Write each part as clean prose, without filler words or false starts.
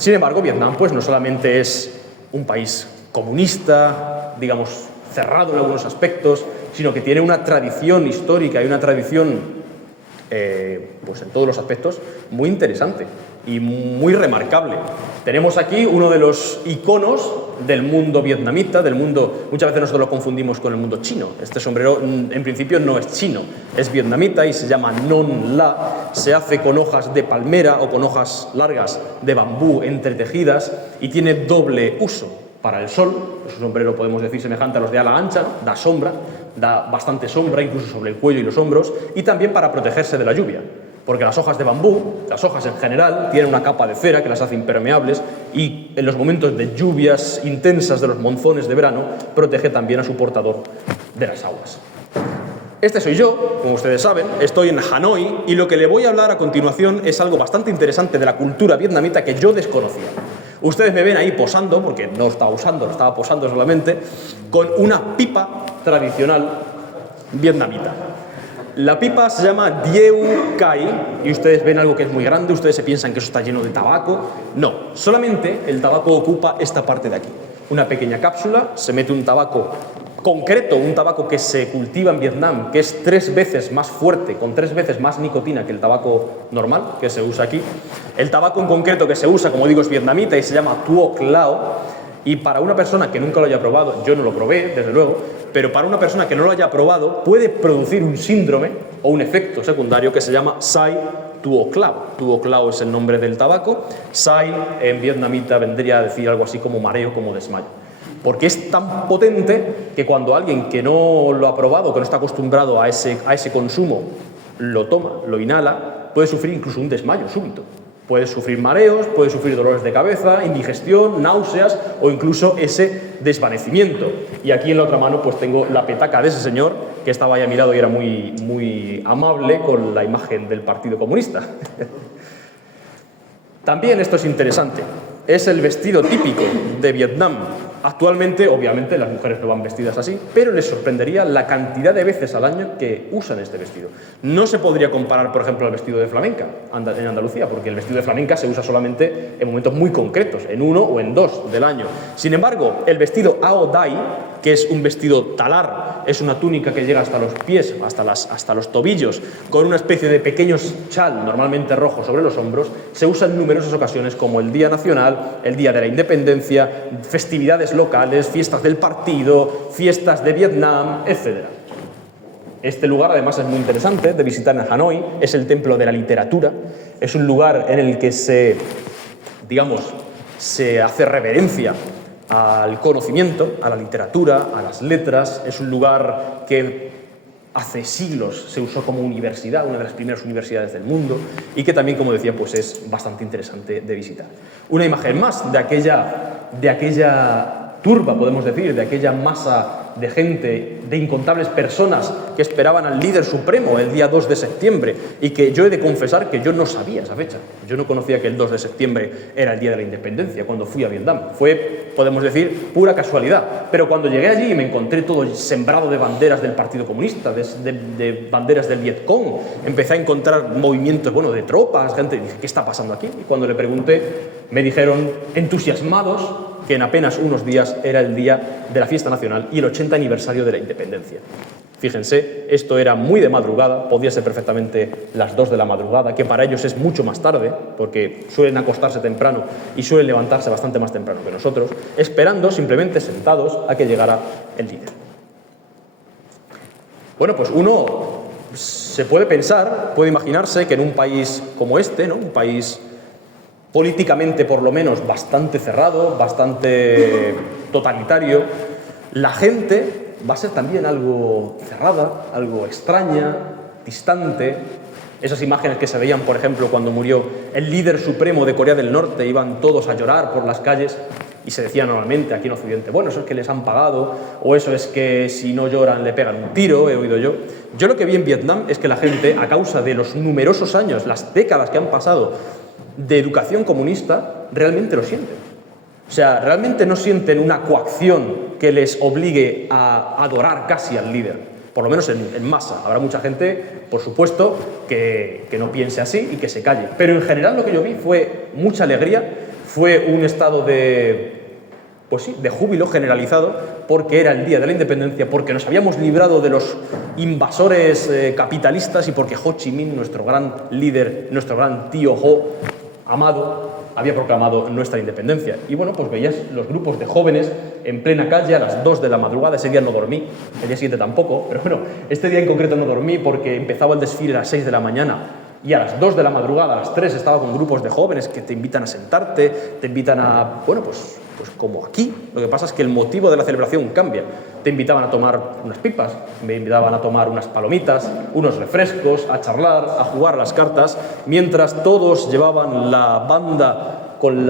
Sin embargo, Vietnam pues no solamente es un país comunista, digamos, cerrado en algunos aspectos, sino que tiene una tradición histórica y una tradición, pues en todos los aspectos, muy interesante y muy remarcable. Tenemos aquí uno de los iconos del mundo vietnamita, del mundo, muchas veces nosotros lo confundimos con el mundo chino. Este sombrero en principio no es chino, es vietnamita y se llama Non La, se hace con hojas de palmera o con hojas largas de bambú entretejidas y tiene doble uso. Para el sol, es un sombrero, podemos decir, semejante a los de ala ancha, ¿no? Da sombra, da bastante sombra, incluso sobre el cuello y los hombros, y también para protegerse de la lluvia, porque las hojas de bambú, las hojas en general, tienen una capa de cera que las hace impermeables y en los momentos de lluvias intensas de los monzones de verano protege también a su portador de las aguas. Este soy yo, como ustedes saben, estoy en Hanoi y lo que le voy a hablar a continuación es algo bastante interesante de la cultura vietnamita que yo desconocía. Ustedes me ven ahí posando, porque no estaba usando, lo estaba posando solamente, con una pipa tradicional vietnamita. La pipa se llama Dieu Cai y ustedes ven algo que es muy grande, ustedes se piensan que eso está lleno de tabaco. No, solamente el tabaco ocupa esta parte de aquí. Una pequeña cápsula, se mete un tabaco concreto, un tabaco que se cultiva en Vietnam, que es 3 veces más fuerte, con 3 veces más nicotina que el tabaco normal que se usa aquí. El tabaco en concreto que se usa, como digo, es vietnamita y se llama Thuoc Lao. Y para una persona que nunca lo haya probado, yo no lo probé, desde luego, pero para una persona que no lo haya probado, puede producir un síndrome o un efecto secundario que se llama Sai Thuoc Lao. Thuoc Lao es el nombre del tabaco. Sai en vietnamita vendría a decir algo así como mareo, como desmayo. Porque es tan potente que cuando alguien que no lo ha probado, que no está acostumbrado a ese consumo, lo toma, lo inhala, puede sufrir incluso un desmayo súbito. Puede sufrir mareos, puede sufrir dolores de cabeza, indigestión, náuseas o incluso ese desvanecimiento. Y aquí en la otra mano pues tengo la petaca de ese señor que estaba ahí a mi lado y era muy, muy amable con la imagen del Partido Comunista. También esto es interesante. Es el vestido típico de Vietnam. Actualmente, obviamente, las mujeres no van vestidas así, pero les sorprendería la cantidad de veces al año que usan este vestido. No se podría comparar, por ejemplo, al vestido de flamenca en Andalucía, porque el vestido de flamenca se usa solamente en momentos muy concretos, en 1 o en 2 del año. Sin embargo, el vestido Ao Dai, que es un vestido talar, es una túnica que llega hasta los pies, hasta los tobillos, con una especie de pequeños chal, normalmente rojo, sobre los hombros, se usa en numerosas ocasiones como el Día Nacional, el Día de la Independencia, festividades locales, fiestas del partido, fiestas de Vietnam, etc. Este lugar además es muy interesante de visitar en Hanoi, es el templo de la literatura, es un lugar en el que se hace reverencia al conocimiento, a la literatura, a las letras. Es un lugar que hace siglos se usó como universidad, una de las primeras universidades del mundo, y que también, como decía, pues es bastante interesante de visitar. Una imagen más de aquella turba, podemos decir, de aquella masa de gente, de incontables personas que esperaban al líder supremo el día 2 de septiembre y que yo he de confesar que yo no sabía esa fecha. Yo no conocía que el 2 de septiembre era el día de la independencia cuando fui a Vietnam. Fue, podemos decir, pura casualidad. Pero cuando llegué allí y me encontré todo sembrado de banderas del Partido Comunista, de banderas del Vietcong, empecé a encontrar movimientos, de tropas, gente, y dije, ¿qué está pasando aquí? Y cuando le pregunté, me dijeron, entusiasmados, que en apenas unos días era el día de la fiesta nacional y el 80 aniversario de la independencia. Fíjense, esto era muy de madrugada, podía ser perfectamente las 2 de la madrugada, que para ellos es mucho más tarde, porque suelen acostarse temprano y suelen levantarse bastante más temprano que nosotros, esperando simplemente sentados a que llegara el líder. Bueno, pues uno se puede pensar, puede imaginarse que en un país como este, ¿no?, un país políticamente por lo menos bastante cerrado, bastante totalitario, la gente va a ser también algo cerrada, algo extraña, distante. Esas imágenes que se veían, por ejemplo, cuando murió el líder supremo de Corea del Norte, iban todos a llorar por las calles y se decía normalmente aquí en Occidente, bueno, eso es que les han pagado, o eso es que si no lloran le pegan un tiro, he oído yo. Yo lo que vi en Vietnam es que la gente, a causa de los numerosos años, las décadas que han pasado de educación comunista, realmente lo sienten. O sea, realmente no sienten una coacción que les obligue a adorar casi al líder, por lo menos en masa. Habrá mucha gente, por supuesto, que no piense así y que se calle. Pero en general lo que yo vi fue mucha alegría, fue un estado pues sí, de júbilo generalizado, porque era el día de la independencia, porque nos habíamos librado de los invasores capitalistas y porque Ho Chi Minh, nuestro gran líder, nuestro gran tío Ho, amado, había proclamado nuestra independencia. Y bueno, pues veías los grupos de jóvenes en plena calle a las 2 de la madrugada. Ese día no dormí, el día siguiente tampoco, pero bueno, este día en concreto no dormí porque empezaba el desfile a las 6 de la mañana. Y a las 2 de la madrugada, a las 3, estaba con grupos de jóvenes que te invitan a sentarte, te invitan a, bueno, pues como aquí. Lo que pasa es que el motivo de la celebración cambia. Te invitaban a tomar unas pipas, me invitaban a tomar unas palomitas, unos refrescos, a charlar, a jugar a las cartas, mientras todos llevaban la banda con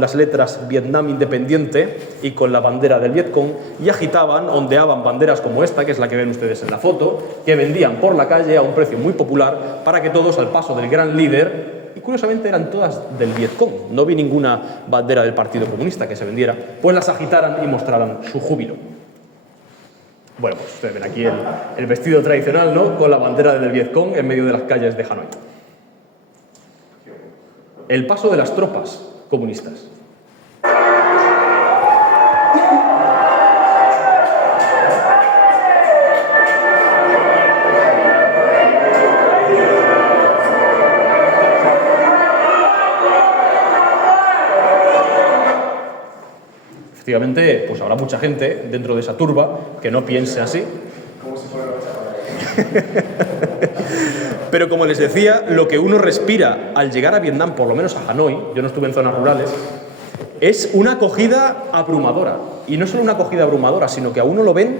las letras Vietnam Independiente y con la bandera del Vietcong y agitaban, ondeaban banderas como esta, que es la que ven ustedes en la foto, que vendían por la calle a un precio muy popular para que todos, al paso del gran líder, y curiosamente eran todas del Vietcong, no vi ninguna bandera del Partido Comunista que se vendiera, pues las agitaran y mostraran su júbilo. Bueno, pues ustedes ven aquí el vestido tradicional, ¿no?, con la bandera del Vietcong en medio de las calles de Hanoi. El paso de las tropas comunistas. Efectivamente, pues habrá mucha gente dentro de esa turba que no piense así. Como si fuera Pero como les decía, lo que uno respira al llegar a Vietnam, por lo menos a Hanoi, yo no estuve en zonas rurales, es una acogida abrumadora. Y no solo una acogida abrumadora, sino que a uno lo ven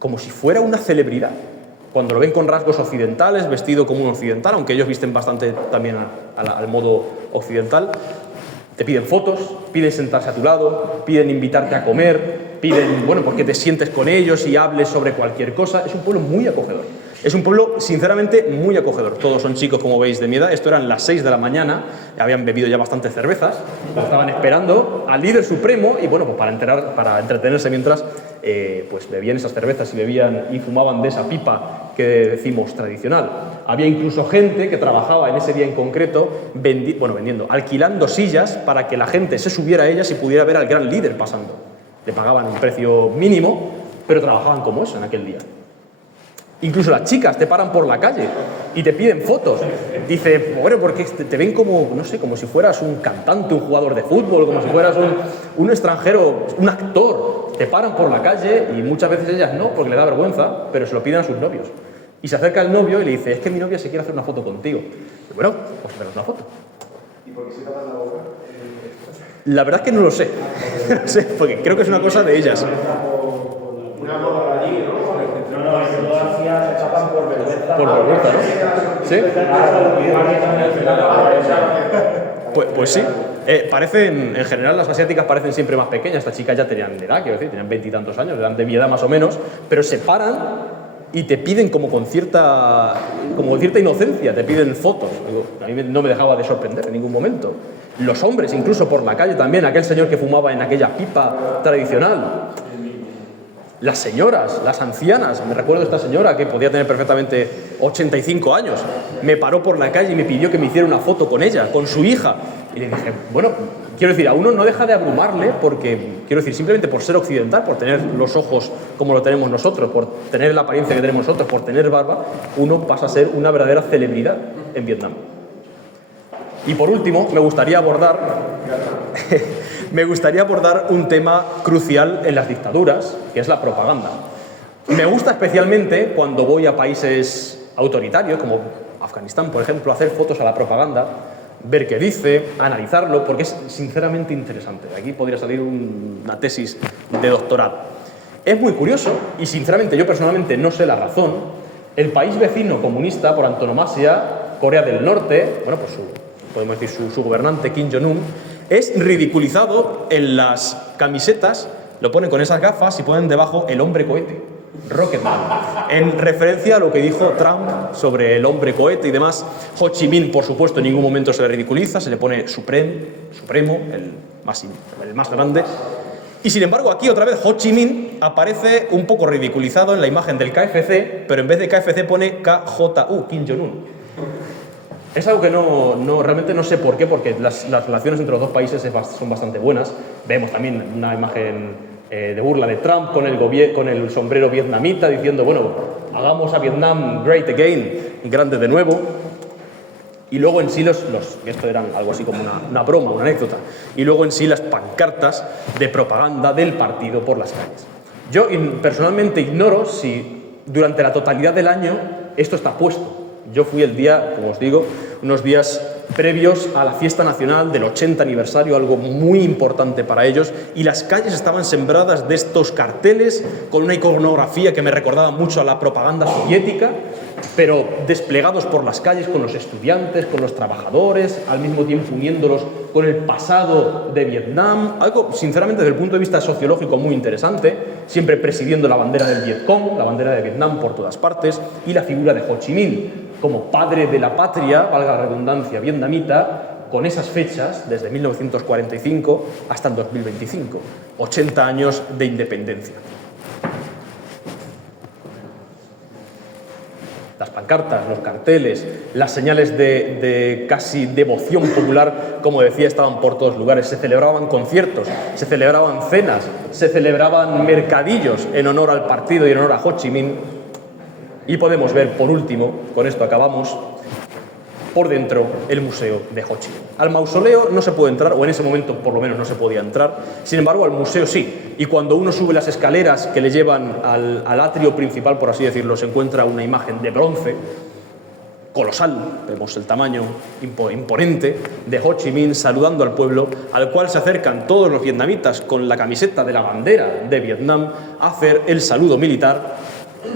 como si fuera una celebridad. Cuando lo ven con rasgos occidentales, vestido como un occidental, aunque ellos visten bastante también al modo occidental, te piden fotos, piden sentarse a tu lado, piden invitarte a comer, piden, bueno, porque te sientes con ellos y hables sobre cualquier cosa. Es un pueblo muy acogedor. Es un pueblo, sinceramente, muy acogedor. Todos son chicos, como veis, de mi edad. Esto eran las 6 de la mañana, habían bebido ya bastantes cervezas, estaban esperando al líder supremo y, bueno, pues para entretenerse mientras pues bebían esas cervezas y bebían y fumaban de esa pipa que decimos tradicional. Había incluso gente que trabajaba en ese día en concreto alquilando sillas para que la gente se subiera a ellas y pudiera ver al gran líder pasando. Le pagaban un precio mínimo, pero trabajaban como eso en aquel día. Incluso las chicas te paran por la calle y te piden fotos. Dice, bueno, porque te ven como, no sé, como si fueras un cantante, un jugador de fútbol, como si fueras un extranjero, un actor. Te paran por la calle y muchas veces ellas no, porque le da vergüenza, pero se lo piden a sus novios. Y se acerca el novio y le dice, es que mi novia se quiere hacer una foto contigo. Y bueno, pues hacer una foto. ¿Y por qué se tapan la boca? La verdad es que no lo sé. No sé, porque creo que es una cosa de ellas. Una moda allí, ¿no? Se tapan por vergüenza. Por vergüenza, ¿no? ¿Sí? Pues sí. Parecen, en general, las asiáticas parecen siempre más pequeñas. Estas chicas ya tenían edad, quiero decir, tenían 20 y tantos años, eran de mi edad más o menos, pero se paran y te piden como cierta inocencia, te piden fotos. A mí no me dejaba de sorprender en ningún momento. Los hombres, incluso por la calle también, aquel señor que fumaba en aquella pipa tradicional. Las señoras, las ancianas, me recuerdo esta señora que podía tener perfectamente 85 años, me paró por la calle y me pidió que me hiciera una foto con ella, con su hija. Y le dije, bueno, quiero decir, a uno no deja de abrumarle porque, quiero decir, simplemente por ser occidental, por tener los ojos como lo tenemos nosotros, por tener la apariencia que tenemos nosotros, por tener barba, uno pasa a ser una verdadera celebridad en Vietnam. Y por último, me gustaría abordar un tema crucial en las dictaduras, que es la propaganda. Me gusta especialmente cuando voy a países autoritarios, como Afganistán, por ejemplo, hacer fotos a la propaganda, ver qué dice, analizarlo, porque es sinceramente interesante. De aquí podría salir una tesis de doctorado. Es muy curioso, y sinceramente yo personalmente no sé la razón, el país vecino comunista por antonomasia, Corea del Norte, bueno, pues podemos decir su gobernante Kim Jong-un, es ridiculizado en las camisetas, lo ponen con esas gafas y ponen debajo el hombre cohete, Rocketman, en referencia a lo que dijo Trump sobre el hombre cohete y demás. Ho Chi Minh, por supuesto, en ningún momento se le ridiculiza, se le pone supremo, el más grande. Y sin embargo, aquí otra vez Ho Chi Minh aparece un poco ridiculizado en la imagen del KFC, pero en vez de KFC pone KJU, Kim Jong-un. Es algo que realmente no sé por qué, porque las relaciones entre los dos países son bastante buenas. Vemos también una imagen de burla de Trump con el sombrero vietnamita diciendo, bueno, hagamos a Vietnam great again, grande de nuevo. Y luego en sí esto eran algo así como una broma, una anécdota. Y luego en sí las pancartas de propaganda del partido por las calles. Yo personalmente ignoro si durante la totalidad del año esto está puesto. Yo fui el día, como os digo, unos días previos a la fiesta nacional del 80 aniversario, algo muy importante para ellos, y las calles estaban sembradas de estos carteles con una iconografía que me recordaba mucho a la propaganda soviética, pero desplegados por las calles con los estudiantes, con los trabajadores, al mismo tiempo uniéndolos con el pasado de Vietnam, algo sinceramente desde el punto de vista sociológico muy interesante, siempre presidiendo la bandera del Vietcong, la bandera de Vietnam por todas partes, y la figura de Ho Chi Minh como padre de la patria, valga la redundancia, vietnamita, con esas fechas, desde 1945 hasta el 2025, 80 años de independencia. Las pancartas, los carteles, las señales de casi devoción popular, como decía, estaban por todos lugares. Se celebraban conciertos, se celebraban cenas, se celebraban mercadillos en honor al partido y en honor a Ho Chi Minh. Y podemos ver, por último, con esto acabamos, por dentro el museo de Ho Chi Minh. Al mausoleo no se puede entrar, o en ese momento por lo menos no se podía entrar, sin embargo al museo sí. Y cuando uno sube las escaleras que le llevan al atrio principal, por así decirlo, se encuentra una imagen de bronce colosal, vemos el tamaño imponente de Ho Chi Minh saludando al pueblo, al cual se acercan todos los vietnamitas con la camiseta de la bandera de Vietnam a hacer el saludo militar,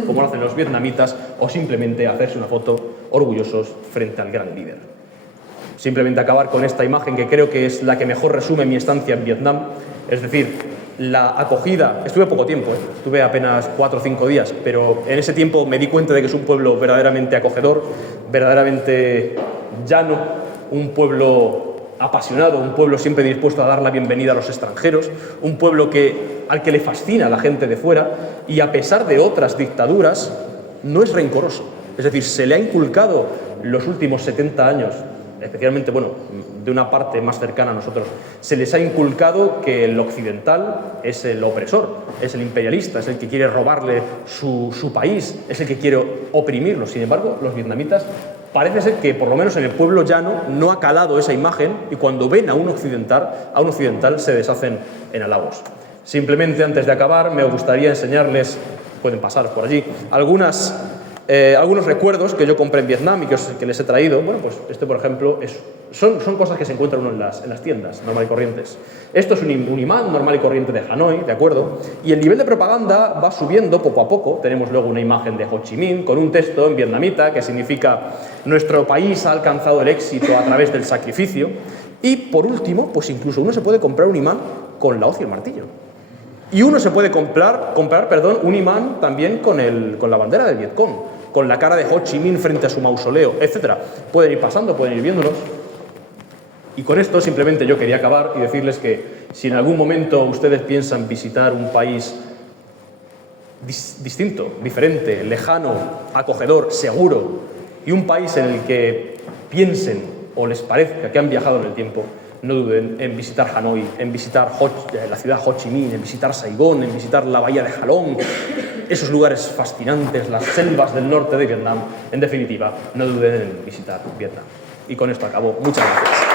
como lo hacen los vietnamitas, o simplemente hacerse una foto orgullosos frente al gran líder. Simplemente acabar con esta imagen que creo que es la que mejor resume mi estancia en Vietnam, es decir, la acogida. Estuve poco tiempo, estuve apenas 4 o 5 días, pero en ese tiempo me di cuenta de que es un pueblo verdaderamente acogedor, verdaderamente llano, un pueblo apasionado, un pueblo siempre dispuesto a dar la bienvenida a los extranjeros, un pueblo al que le fascina a la gente de fuera y a pesar de otras dictaduras no es rencoroso. Es decir, se le ha inculcado los últimos 70 años, especialmente, de una parte más cercana a nosotros, se les ha inculcado que el occidental es el opresor, es el imperialista, es el que quiere robarle su país, es el que quiere oprimirlo. Sin embargo, los vietnamitas parece ser que, por lo menos en el pueblo llano, no ha calado esa imagen y cuando ven a un occidental se deshacen en halagos. Simplemente, antes de acabar, me gustaría enseñarles, pueden pasar por allí, algunos recuerdos que yo compré en Vietnam y que les he traído. Bueno, pues este, por ejemplo, son cosas que se encuentran uno en las tiendas, normal y corrientes. Esto es un imán normal y corriente de Hanoi, ¿de acuerdo? Y el nivel de propaganda va subiendo poco a poco. Tenemos luego una imagen de Ho Chi Minh con un texto en vietnamita que significa «Nuestro país ha alcanzado el éxito a través del sacrificio». Y, por último, pues incluso uno se puede comprar un imán con la hoz y el martillo. Y uno se puede comprar un imán también con la bandera del Vietcong, con la cara de Ho Chi Minh frente a su mausoleo, etc. Pueden ir pasando, pueden ir viéndolos. Y con esto simplemente yo quería acabar y decirles que si en algún momento ustedes piensan visitar un país distinto, diferente, lejano, acogedor, seguro, y un país en el que piensen o les parezca que han viajado en el tiempo, no duden en visitar Hanoi, en visitar la ciudad Ho Chi Minh, en visitar Saigón, en visitar la bahía de Halong, esos lugares fascinantes, las selvas del norte de Vietnam. En definitiva, no duden en visitar Vietnam. Y con esto acabo. Muchas gracias.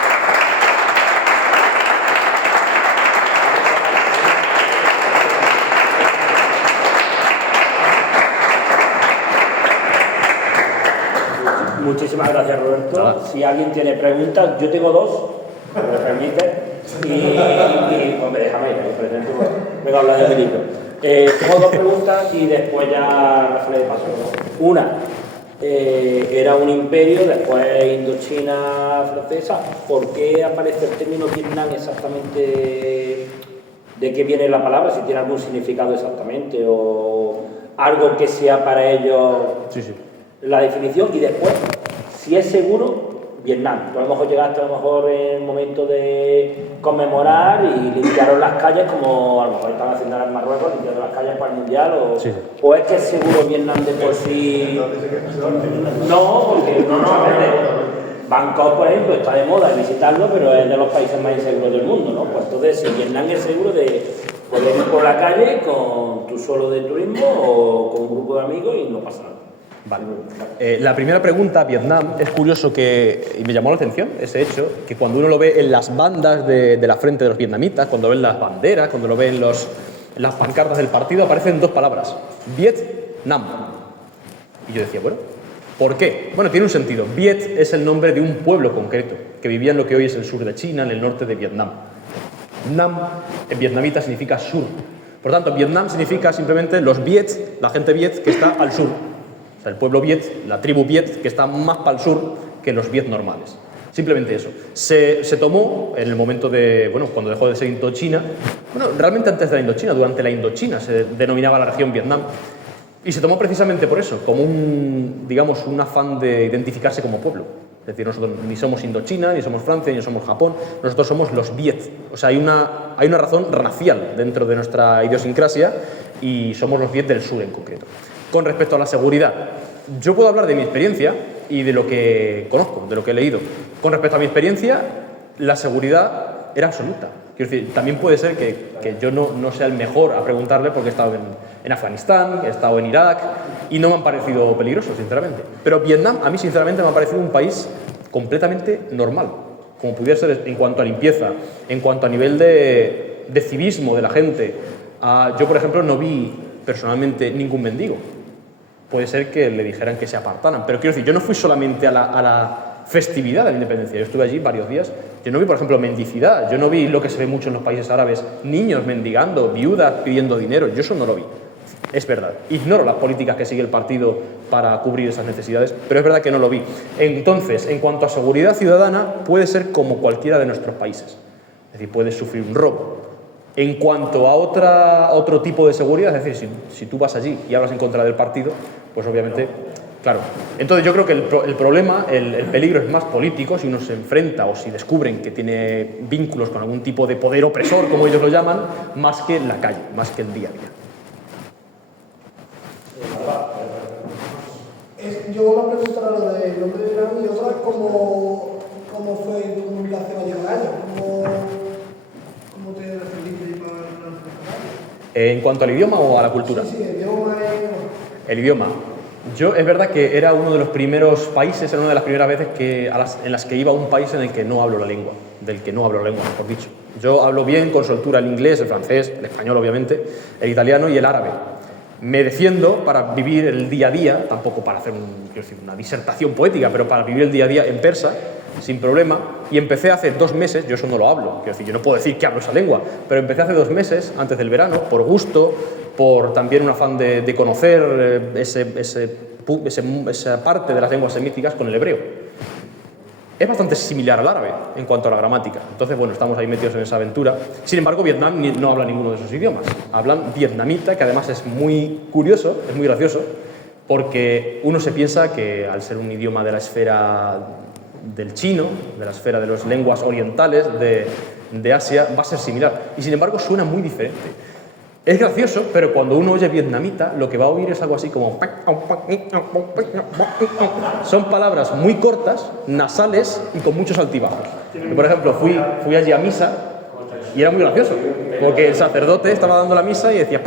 Muchísimas gracias, Roberto. Nada. Si alguien tiene preguntas, yo tengo dos, si me permite, y pues déjame ir, me presento, vengo a hablar de mi libro. Tengo dos preguntas y después ya Rafael de paso. Una, era un imperio, después Indochina francesa. ¿Por qué aparece el término Vietnam exactamente? ¿De qué viene la palabra? Si tiene algún significado exactamente o algo que sea para ellos. Sí. La definición. Y después, si es seguro, Vietnam. Tú a lo mejor llegaste en el momento de conmemorar y limpiaron las calles como a lo mejor están haciendo en Marruecos, limpiando las calles para el Mundial, o es que es seguro Vietnam de por sí. No, porque no. Bangkok, por ejemplo, está de moda visitarlo, pero es de los países más inseguros del mundo, ¿no? Pues entonces, si Vietnam es seguro de poder ir por la calle con tú solo de turismo o con un grupo de amigos y no pasa nada. Vale. La primera pregunta, Vietnam, es curioso que, y me llamó la atención ese hecho, que cuando uno lo ve en las bandas de la frente de los vietnamitas, cuando ven las banderas, cuando lo ven las pancartas del partido, aparecen dos palabras, Vietnam. Y yo decía, bueno, ¿por qué? Bueno, tiene un sentido. Viet es el nombre de un pueblo concreto, que vivía en lo que hoy es el sur de China, en el norte de Vietnam. Nam, en vietnamita, significa sur. Por tanto, Vietnam significa simplemente los Viet, la gente Viet que está al sur. O sea, el pueblo Viet, la tribu Viet, que está más para el sur que los Viet normales. Simplemente eso. Se tomó en el momento de, bueno, cuando dejó de ser Indochina, bueno, realmente antes de la Indochina, durante la Indochina se denominaba la región Vietnam, y se tomó precisamente por eso, como digamos, un afán de identificarse como pueblo. Es decir, nosotros ni somos Indochina, ni somos Francia, ni somos Japón, nosotros somos los Viet. O sea, hay una razón racial dentro de nuestra idiosincrasia y somos los Viet del sur en concreto. Con respecto a la seguridad, yo puedo hablar de mi experiencia y de lo que conozco, de lo que he leído. Con respecto a mi experiencia, la seguridad era absoluta. Quiero decir, también puede ser que yo no sea el mejor a preguntarle porque he estado en Afganistán, he estado en Irak y no me han parecido peligrosos, sinceramente. Pero Vietnam, a mí, sinceramente, me ha parecido un país completamente normal, como pudiera ser en cuanto a limpieza, en cuanto a nivel de civismo de la gente. Yo, por ejemplo, no vi personalmente ningún mendigo. Puede ser que le dijeran que se apartaran, pero quiero decir, yo no fui solamente a la festividad de la independencia, yo estuve allí varios días, yo no vi, por ejemplo, mendicidad, yo no vi lo que se ve mucho en los países árabes, niños mendigando, viudas pidiendo dinero, yo eso no lo vi. Es verdad, ignoro las políticas que sigue el partido para cubrir esas necesidades, pero es verdad que no lo vi. Entonces, en cuanto a seguridad ciudadana, puede ser como cualquiera de nuestros países, es decir, puedes sufrir un robo. En cuanto a otro tipo de seguridad, es decir, si tú vas allí y hablas en contra del partido, pues obviamente, claro. Entonces yo creo que el problema, el peligro es más político, si uno se enfrenta o si descubren que tiene vínculos con algún tipo de poder opresor, como ellos lo llaman, más que en la calle, más que el día a día. Yo una pregunta era lo del nombre de verano y otra, ¿cómo fue tu comunicación allí al año? ¿Cómo te referiste para el ¿En cuanto al idioma o a la cultura? Sí, el idioma es... El idioma. Es verdad que era uno de los primeros países, era una de las primeras veces en las que iba a un país en el que no hablo la lengua, mejor dicho. Yo hablo bien con soltura el inglés, el francés, el español obviamente, el italiano y el árabe. Me defiendo para vivir el día a día, tampoco para hacer una disertación poética, pero para vivir el día a día en persa, sin problema, y empecé hace 2 meses, yo eso no lo hablo, quiero decir, yo no puedo decir que hablo esa lengua, pero empecé hace 2 meses, antes del verano, por gusto, por también un afán de conocer esa parte de las lenguas semíticas con el hebreo. Es bastante similar al árabe en cuanto a la gramática. Entonces, bueno, estamos ahí metidos en esa aventura. Sin embargo, Vietnam no habla ninguno de esos idiomas. Hablan vietnamita, que además es muy curioso, es muy gracioso, porque uno se piensa que al ser un idioma de la esfera del chino, de la esfera de las lenguas orientales de Asia, va a ser similar. Y sin embargo, suena muy diferente. Es gracioso, pero cuando uno oye vietnamita, lo que va a oír es algo así como... Son palabras muy cortas, nasales y con muchos altibajos. Yo, por ejemplo, fui allí a misa y era muy gracioso, porque el sacerdote estaba dando la misa y decía...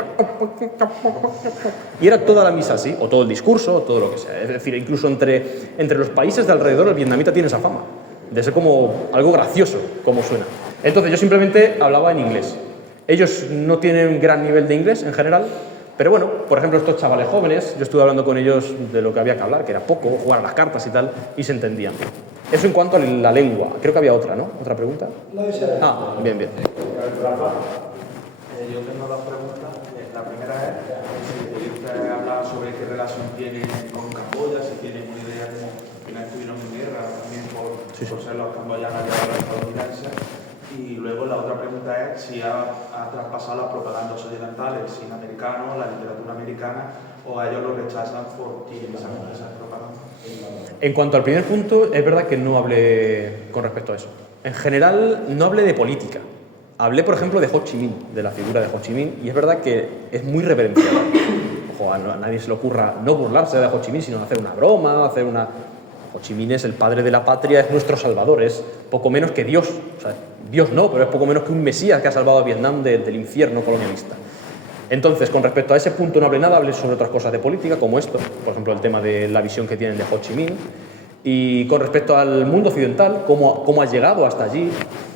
Y era toda la misa así, o todo el discurso, o todo lo que sea. Es decir, incluso entre los países de alrededor, el vietnamita tiene esa fama, de ser como algo gracioso, como suena. Entonces, yo simplemente hablaba en inglés. Ellos no tienen un gran nivel de inglés en general, pero bueno, por ejemplo, estos chavales jóvenes, yo estuve hablando con ellos de lo que había que hablar, que era poco, jugar a las cartas y tal, y se entendían. Eso en cuanto a la lengua. Creo que había otra, ¿no? ¿Otra pregunta? Bien. Yo tengo 2 preguntas. La primera es si pudiste hablar sobre qué relación tiene con Camboya, si tienen una idea como que no estuvieron en guerra, también por ser los camboyanos y los estadounidenses. Y luego la otra pregunta es si ha traspasado las propagandas occidentales, el cine americano, la literatura americana, o a ellos lo rechazan por precisamente esas propagandas. En cuanto al primer punto, es verdad que no hablé con respecto a eso. En general, no hablé de política. Hablé, por ejemplo, de Ho Chi Minh, de la figura de Ho Chi Minh, y es verdad que es muy reverenciada. Ojo, a nadie se le ocurra no burlarse de Ho Chi Minh, sino hacer una broma, Ho Ho Chi Minh es el padre de la patria, es nuestro salvador, es poco menos que Dios. O sea, Dios no, pero es poco menos que un mesías que ha salvado a Vietnam del infierno colonialista. Entonces, con respecto a ese punto no hablé nada, hablé sobre otras cosas de política, como esto, por ejemplo, el tema de la visión que tienen de Ho Chi Minh. Y con respecto al mundo occidental, cómo ha llegado hasta allí,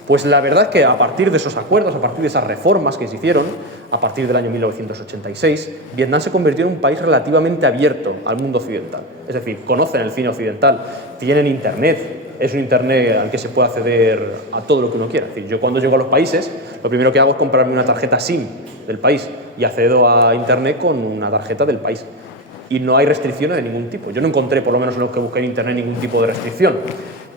pues la verdad es que a partir de esos acuerdos, a partir de esas reformas que se hicieron, a partir del año 1986, Vietnam se convirtió en un país relativamente abierto al mundo occidental. Es decir, conocen el cine occidental, tienen internet, es un internet al que se puede acceder a todo lo que uno quiera. Es decir, yo cuando llego a los países, lo primero que hago es comprarme una tarjeta SIM del país y accedo a internet con una tarjeta del país. Y no hay restricciones de ningún tipo. Yo no encontré, por lo menos en lo que busqué en internet, ningún tipo de restricción.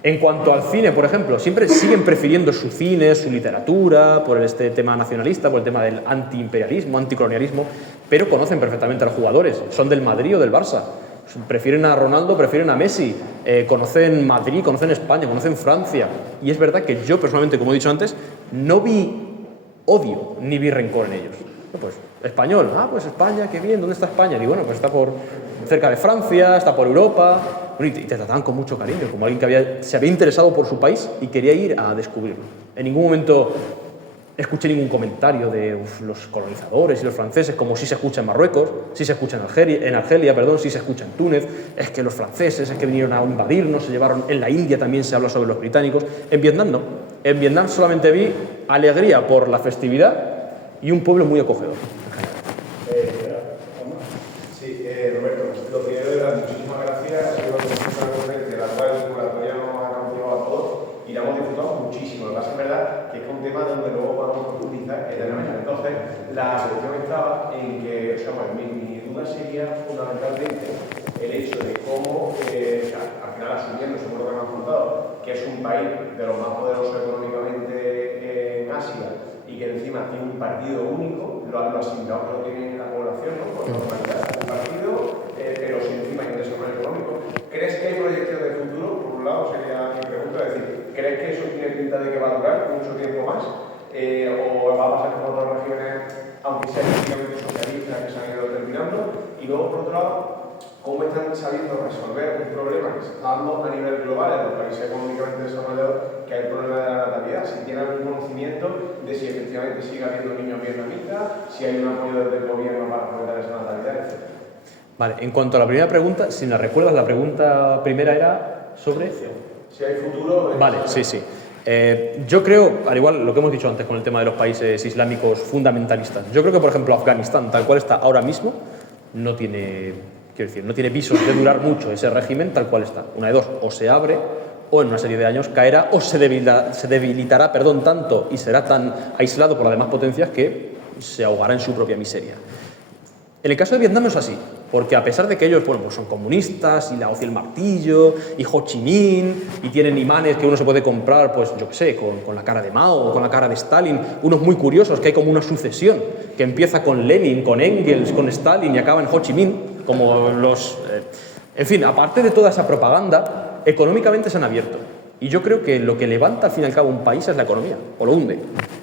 En cuanto al cine, por ejemplo, siempre siguen prefiriendo su cine, su literatura, por este tema nacionalista, por el tema del antiimperialismo, anticolonialismo, pero conocen perfectamente a los jugadores. Son del Madrid o del Barça. Prefieren a Ronaldo, prefieren a Messi. Conocen Madrid, conocen España, conocen Francia. Y es verdad que yo, personalmente, como he dicho antes, no vi odio ni vi rencor en ellos. Pues español, pues España, qué bien, ¿dónde está España? Y bueno, pues está por cerca de Francia, está por Europa, bueno, y te trataban con mucho cariño, como alguien que se había interesado por su país y quería ir a descubrirlo. En ningún momento escuché ningún comentario de los colonizadores y los franceses, como sí se escucha en Marruecos, sí se escucha en Argelia, sí se escucha en Túnez, es que los franceses, es que vinieron a invadirnos, se llevaron, en la India también se habla sobre los británicos, en Vietnam no, en Vietnam solamente vi alegría por la festividad y un pueblo muy acogedor. Sí, Roberto, lo primero de verdad, muchísimas gracias. Ha sido una conferencia la cual el curatorio nos ha cautivado a todos y la hemos disfrutado muchísimo. Lo que pasa es verdad que es un tema donde luego podemos profundizar eternamente. Entonces, la cuestión estaba en que, o sea, bueno, mi duda sería fundamentalmente el hecho de cómo, al final asumiendo, seguro que me han contado, que es un país de los más poderosos económicamente en Asia, y que encima tiene un partido único, lo asimilado que lo tiene la población, ¿no? Por normalidad, un partido, pero sin encima hay un desarrollo económico. ¿Crees que hay proyección de futuro? Por un lado sería mi pregunta, es decir, ¿crees que eso tiene pinta de que va a durar mucho tiempo más? ¿O va a pasar con otras regiones, aunque sean efectivamente socialistas, que se han ido terminando? Y luego, por otro lado, ¿cómo están sabiendo resolver un problema que se está dando a nivel global en los países económicamente desarrollados, que hay el problema de la natalidad? Si tienen algún conocimiento de si efectivamente sigue habiendo niños vietnamitas, si hay un apoyo desde el gobierno para fomentar esa natalidad, etc. Vale, en cuanto a la primera pregunta, si la recuerdas, la pregunta primera era sobre... Si hay futuro... Vale, sí. Yo creo, al igual lo que hemos dicho antes con el tema de los países islámicos fundamentalistas, yo creo que, por ejemplo, Afganistán, tal cual está ahora mismo, no tiene visos de durar mucho ese régimen tal cual está. Una de dos, o se abre, o en una serie de años caerá, o se debilitará tanto y será tan aislado por las demás potencias que se ahogará en su propia miseria. En el caso de Vietnam no es así, porque a pesar de que ellos pues son comunistas, y la hoz y el martillo, y Ho Chi Minh, y tienen imanes que uno se puede comprar, pues yo qué sé, con la cara de Mao o con la cara de Stalin, unos muy curiosos, que hay como una sucesión, que empieza con Lenin, con Engels, con Stalin y acaba en Ho Chi Minh, como los... En fin, aparte de toda esa propaganda, económicamente se han abierto. Y yo creo que lo que levanta al fin y al cabo un país es la economía, o lo hunde.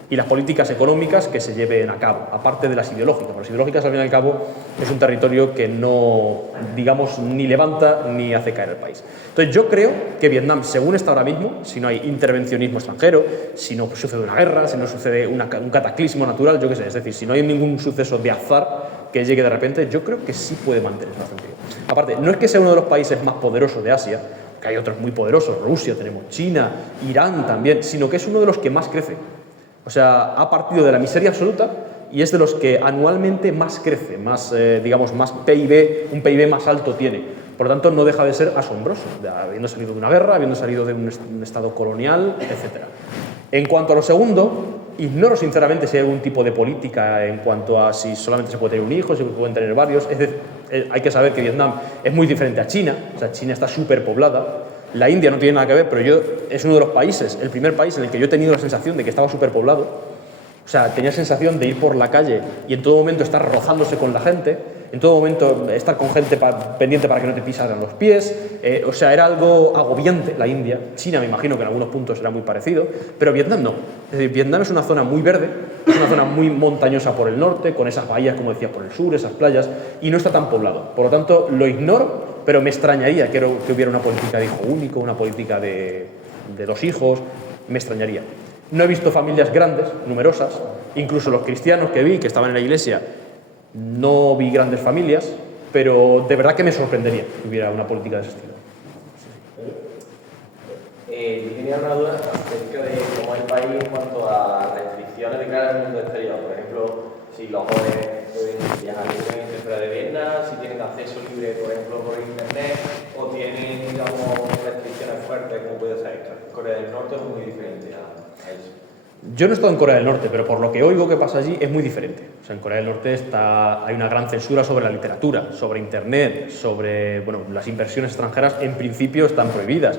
Y las políticas económicas que se lleven a cabo, aparte de las ideológicas. Las ideológicas, al fin y al cabo, es un territorio que no, digamos, ni levanta ni hace caer el país. Entonces, yo creo que Vietnam, según está ahora mismo, si no hay intervencionismo extranjero, si no sucede una guerra, si no sucede un cataclismo natural, yo qué sé, es decir, si no hay ningún suceso de azar que llegue de repente, yo creo que sí puede mantenerse bastante bien. Aparte, no es que sea uno de los países más poderosos de Asia, que hay otros muy poderosos, Rusia, tenemos China, Irán también, sino que es uno de los que más crece. O sea, ha partido de la miseria absoluta y es de los que anualmente más crece, más, digamos, más PIB, un PIB más alto tiene. Por lo tanto, no deja de ser asombroso, habiendo salido de una guerra, habiendo salido de un estado colonial, etc. En cuanto a lo segundo, ignoro sinceramente si hay algún tipo de política en cuanto a si solamente se puede tener un hijo, si se pueden tener varios. Es decir, hay que saber que Vietnam es muy diferente a China, o sea, China está súper poblada. La India no tiene nada que ver, pero es uno de los países, el primer país en el que yo he tenido la sensación de que estaba superpoblado. O sea, tenía sensación de ir por la calle y en todo momento estar rozándose con la gente, en todo momento estar con gente pendiente para que no te pisaran los pies. O sea, era algo agobiante la India. China me imagino que en algunos puntos era muy parecido, pero Vietnam no. Es decir, Vietnam es una zona muy verde, es una zona muy montañosa por el norte, con esas bahías, como decía, por el sur, esas playas, y no está tan poblado. Por lo tanto, lo ignoro, pero me extrañaría que hubiera una política de hijo único, una política de 2 hijos, me extrañaría. No he visto familias grandes, numerosas, incluso los cristianos que vi, que estaban en la iglesia, no vi grandes familias, pero de verdad que me sorprendería que hubiera una política de ese estilo. Yo tenía una duda acerca de cómo el país en cuanto a restricciones de cara al mundo exterior. Por ejemplo, si los jóvenes pueden viajar libremente fuera de Vietnam, si tienen acceso libre, por ejemplo, por internet, o tienen, digamos, restricciones fuertes, como puede ser esta. Corea del Norte es muy diferente a eso. Yo no he estado en Corea del Norte, pero por lo que oigo que pasa allí es muy diferente. O sea, en Corea del Norte hay una gran censura sobre la literatura, sobre internet, sobre las inversiones extranjeras, en principio están prohibidas.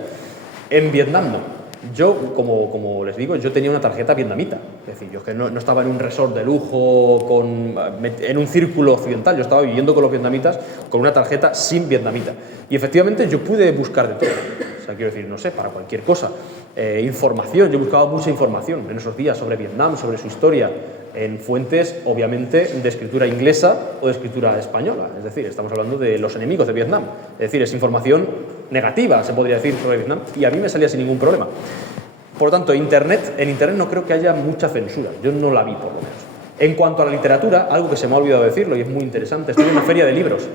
En Vietnam no. Yo, como les digo, yo tenía una tarjeta vietnamita. Es decir, yo es que no estaba en un resort de lujo, en un círculo occidental. Yo estaba viviendo con los vietnamitas con una tarjeta sin vietnamita. Y efectivamente yo pude buscar de todo. O sea, quiero decir, no sé, para cualquier cosa. Información, yo buscaba mucha información en esos días sobre Vietnam, sobre su historia, en fuentes, obviamente, de escritura inglesa o de escritura española. Es decir, estamos hablando de los enemigos de Vietnam. Es decir, es información negativa, se podría decir, sobre Vietnam, y a mí me salía sin ningún problema. Por lo tanto, en Internet no creo que haya mucha censura. Yo no la vi, por lo menos. En cuanto a la literatura, algo que se me ha olvidado decirlo y es muy interesante, estoy en una feria de libros.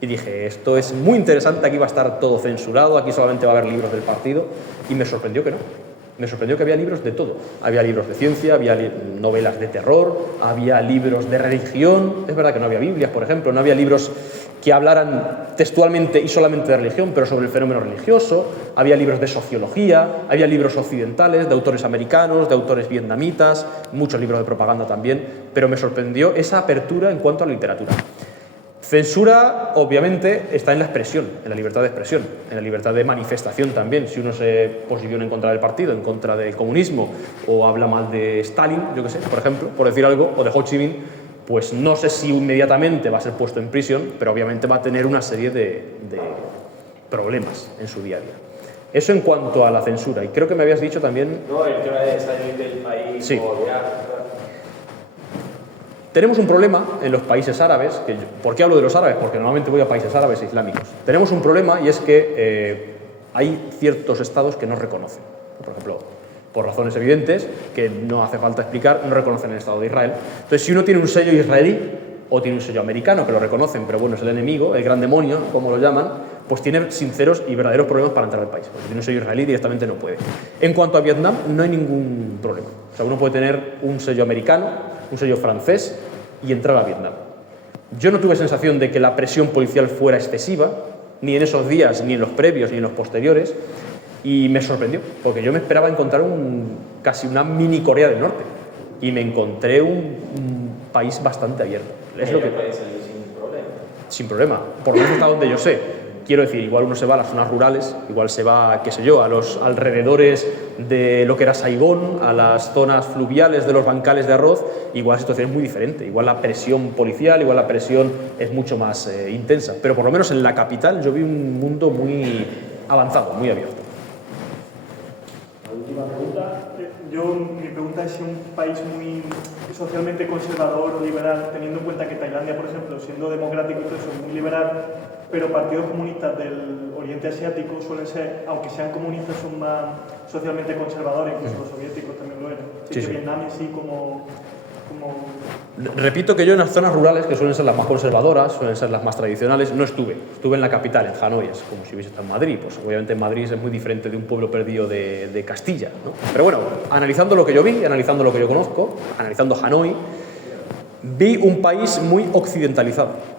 Y dije, esto es muy interesante, aquí va a estar todo censurado, aquí solamente va a haber libros del partido, y me sorprendió que no. Me sorprendió que había libros de todo. Había libros de ciencia, había novelas de terror, había libros de religión. Es verdad que no había Biblias, por ejemplo, no había libros que hablaran textualmente y solamente de religión, pero sobre el fenómeno religioso. Había libros de sociología, había libros occidentales, de autores americanos, de autores vietnamitas, muchos libros de propaganda también, pero me sorprendió esa apertura en cuanto a la literatura. Censura, obviamente, está en la expresión, en la libertad de expresión, en la libertad de manifestación también. Si uno se posiciona en contra del partido, en contra del comunismo, o habla mal de Stalin, yo qué sé, por ejemplo, por decir algo, o de Ho Chi Minh, pues no sé si inmediatamente va a ser puesto en prisión, pero obviamente va a tener una serie de problemas en su día a día. Eso en cuanto a la censura. Y creo que me habías dicho también... No, el tema de salir del país, sí. O viajar. Tenemos un problema en los países árabes, ¿por qué hablo de los árabes? Porque normalmente voy a países árabes e islámicos. Tenemos un problema y es que hay ciertos estados que no reconocen. Por ejemplo, por razones evidentes, que no hace falta explicar, no reconocen el Estado de Israel. Entonces, si uno tiene un sello israelí o tiene un sello americano, que lo reconocen, pero bueno, es el enemigo, el gran demonio, como lo llaman, pues tiene sinceros y verdaderos problemas para entrar al país. Porque si tiene un sello israelí, directamente no puede. En cuanto a Vietnam, no hay ningún problema. O sea, uno puede tener un sello americano, un sello francés y entrar a Vietnam. Yo no tuve sensación de que la presión policial fuera excesiva, ni en esos días, ni en los previos, ni en los posteriores, y me sorprendió, porque yo me esperaba encontrar casi una mini Corea del Norte, y me encontré un país bastante abierto. Es lo que puede salir sin problema. Sin problema, por lo menos hasta donde yo sé. Quiero decir, igual uno se va a las zonas rurales, igual se va, qué sé yo, a los alrededores de lo que era Saigón, a las zonas fluviales de los bancales de arroz, igual la situación es muy diferente, igual la presión policial, igual la presión es mucho más intensa, pero por lo menos en la capital yo vi un mundo muy avanzado, muy abierto. La última pregunta. Mi pregunta es si un país muy socialmente conservador o liberal, teniendo en cuenta que Tailandia, por ejemplo, siendo democrático y todo eso, muy liberal, pero partidos comunistas del Oriente Asiático suelen ser, aunque sean comunistas, son más socialmente conservadores, incluso los soviéticos también lo eran. Así que Vietnam en sí como... Repito que yo en las zonas rurales, que suelen ser las más conservadoras, suelen ser las más tradicionales, no estuve. Estuve en la capital, en Hanoi, es como si hubiese estado en Madrid. Pues obviamente en Madrid es muy diferente de un pueblo perdido de Castilla, ¿no? Pero bueno, analizando lo que yo vi, analizando lo que yo conozco, analizando Hanoi, vi un país muy occidentalizado.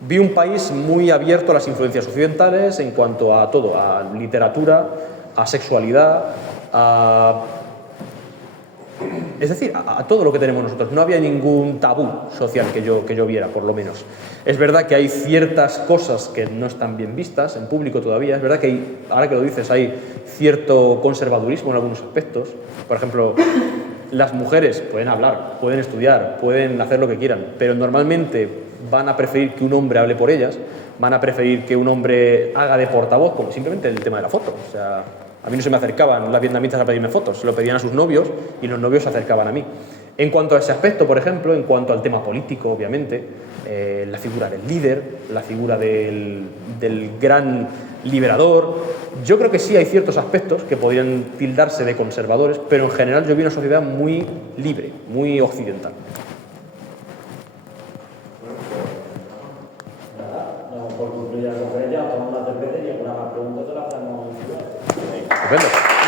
Vi un país muy abierto a las influencias occidentales en cuanto a todo, a literatura, a sexualidad, es decir, a todo lo que tenemos nosotros. No había ningún tabú social que yo viera, por lo menos. Es verdad que hay ciertas cosas que no están bien vistas en público todavía. Es verdad que ahora que lo dices, hay cierto conservadurismo en algunos aspectos. Por ejemplo, las mujeres pueden hablar, pueden estudiar, pueden hacer lo que quieran, pero normalmente van a preferir que un hombre hable por ellas, van a preferir que un hombre haga de portavoz, como simplemente el tema de la foto. O sea, a mí no se me acercaban las vietnamitas a pedirme fotos, se lo pedían a sus novios y los novios se acercaban a mí. En cuanto a ese aspecto, por ejemplo, en cuanto al tema político, obviamente, la figura del líder, la figura del gran liberador, yo creo que sí hay ciertos aspectos que podrían tildarse de conservadores, pero en general yo vi una sociedad muy libre, muy occidental. Por concluir la conferencia, tomamos una cerveza y alguna más pregunta te la hacemos. Estupendo.